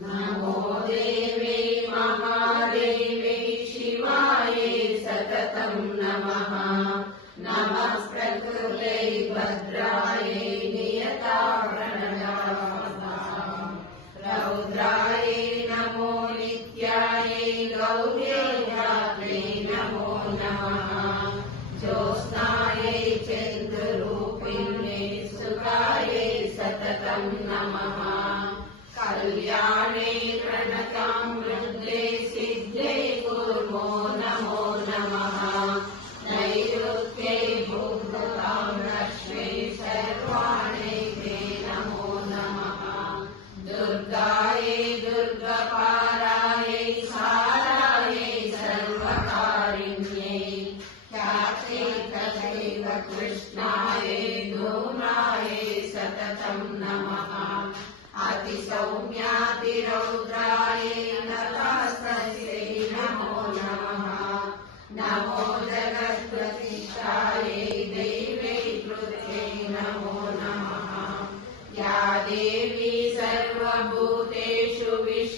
नमो देवे महादेवे शिवाय सततं नमः नमस्तकृते भद्रायता प्रणया रौद्राय नमो नित्याय गौरे नमो नमो सततम् नमः कल्याणे प्रणताम् वृद्धे सिद्धे कुर्मो नमो नमः नैऋत्यै भोक्तताम् लक्ष्मे सर्वाणैते नमो नमः दुर्गायै दुर्गपारायै सारायै सर्वकारिण्यै ख्याते तथैव कृष्णायै धूम्रायै सर्व तम् नमः अति सौम्याति नमो नमः नमो देवप्रतिचार्ये देवे कृते नमो नमः या देवी सर्वभूतेषु वि